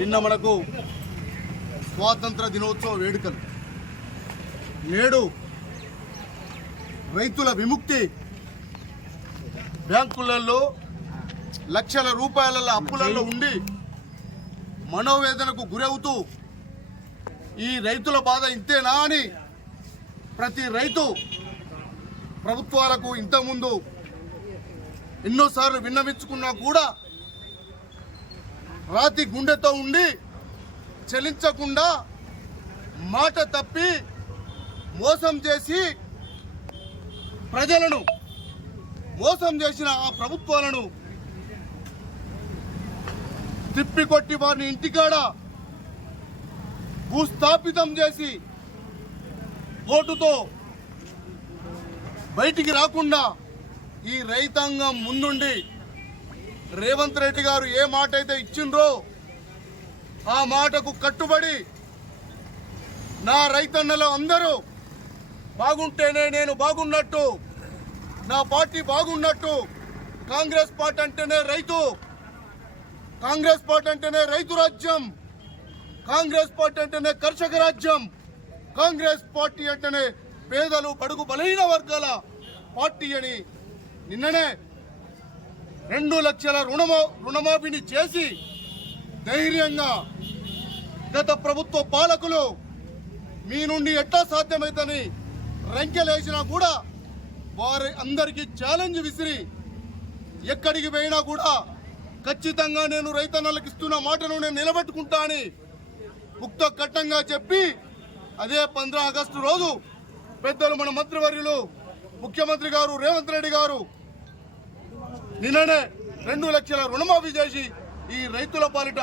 నిన్న మనకు స్వాతంత్ర దినోత్సవ వేడుకలు. నేడు రైతుల విముక్తి బ్యాంకులలో లక్షల రూపాయల అప్పులలో ఉండి మనోవేదనకు గురవుతూ ఈ రైతుల బాధ ఇంతేనా అని ప్రతి రైతు ప్రభుత్వాలకు ఇంతకుముందు ఎన్నోసార్లు విన్నవించుకున్నా కూడా రాతి గుండెతో ఉండి చలించకుండా మాట తప్పి మోసం చేసి ప్రజలను మోసం చేసిన ఆ ప్రభుత్వాలను తిప్పికొట్టి వారిని ఇంటికాడ భూస్థాపితం చేసి ఓటుతో బయటికి రాకుండా ఈ రైతాంగం ముందుండి రేవంత్ రెడ్డి గారు ఏ మాట అయితే ఇచ్చిండ్రో ఆ మాటకు కట్టుబడి నా రైతన్నలు అందరూ బాగుంటేనే నేను బాగున్నట్టు నా పార్టీ బాగున్నట్టు కాంగ్రెస్ పార్టీ అంటేనే రైతు కాంగ్రెస్ పార్టీ అంటేనే రైతు రాజ్యం కాంగ్రెస్ పార్టీ అంటేనే కర్షక రాజ్యం కాంగ్రెస్ పార్టీ అంటేనే పేదలు బడుగు బలహీన వర్గాల పార్టీ అని నిన్ననే రెండు లక్షల రుణమో రుణమాఫీని చేసి ధైర్యంగా గత ప్రభుత్వ పాలకులు మీ నుండి ఎట్లా సాధ్యమైతని రంకెలేసినా కూడా వారి అందరికీ ఛాలెంజ్ విసిరి ఎక్కడికి పోయినా కూడా ఖచ్చితంగా నేను రైతన్నలకు ఇస్తున్న మాటను నేను నిలబెట్టుకుంటా అని ముక్త కట్టంగా చెప్పి అదే పంద్రా ఆగస్టు రోజు పెద్దలు మన మంత్రివర్యులు ముఖ్యమంత్రి గారు రేవంత్ రెడ్డి గారు నిన్ననే రెండు లక్షల రుణమాఫీ చేసి ఈ రైతుల పాలిట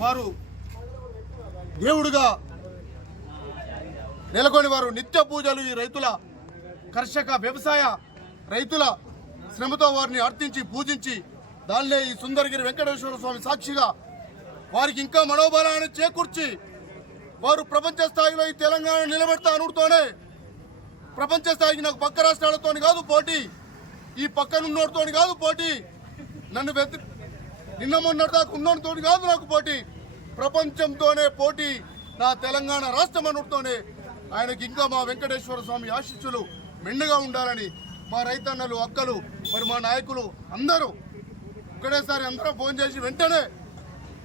వారు దేవుడుగా నెలకొని వారు నిత్య పూజలు ఈ రైతుల కర్షక వ్యవసాయ రైతుల శ్రమతో వారిని అర్థించి పూజించి దానిలో ఈ సుందరగిరి వెంకటేశ్వర స్వామి సాక్షిగా వారికి ఇంకా మనోబలాన్ని చేకూర్చి వారు ప్రపంచ స్థాయిలో ఈ తెలంగాణ నిలబెడతా అనుడుతోనే ప్రపంచ స్థాయికి నాకు పక్క రాష్ట్రాలతో కాదు పోటీ ఈ పక్కనున్నోడితోని కాదు పోటీ. నన్ను వెతి నిన్న మొన్నటి దాకా ఉన్నోడితోని కాదు నాకు పోటీ. ప్రపంచంతోనే పోటీ. నా తెలంగాణ రాష్ట్రం అనుడితోనే ఆయనకి ఇంకా మా వెంకటేశ్వర స్వామి ఆశీస్సులు మెండుగా ఉండాలని మా రైతన్నలు అక్కలు మరి మా నాయకులు అందరూ ఒకటేసారి అందరం ఫోన్ చేసి వెంటనే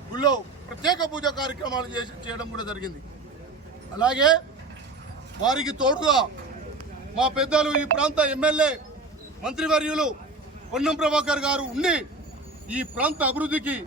గుళ్ళో ప్రత్యేక పూజ కార్యక్రమాలు చేసి చేయడం కూడా జరిగింది. అలాగే వారికి తోడుగా మా పెద్దలు ఈ ప్రాంత ఎమ్మెల్యే మంత్రివర్యులు పొన్నం ప్రభాకర్ గారు ఉండి ఈ ప్రాంత అభివృద్ధికి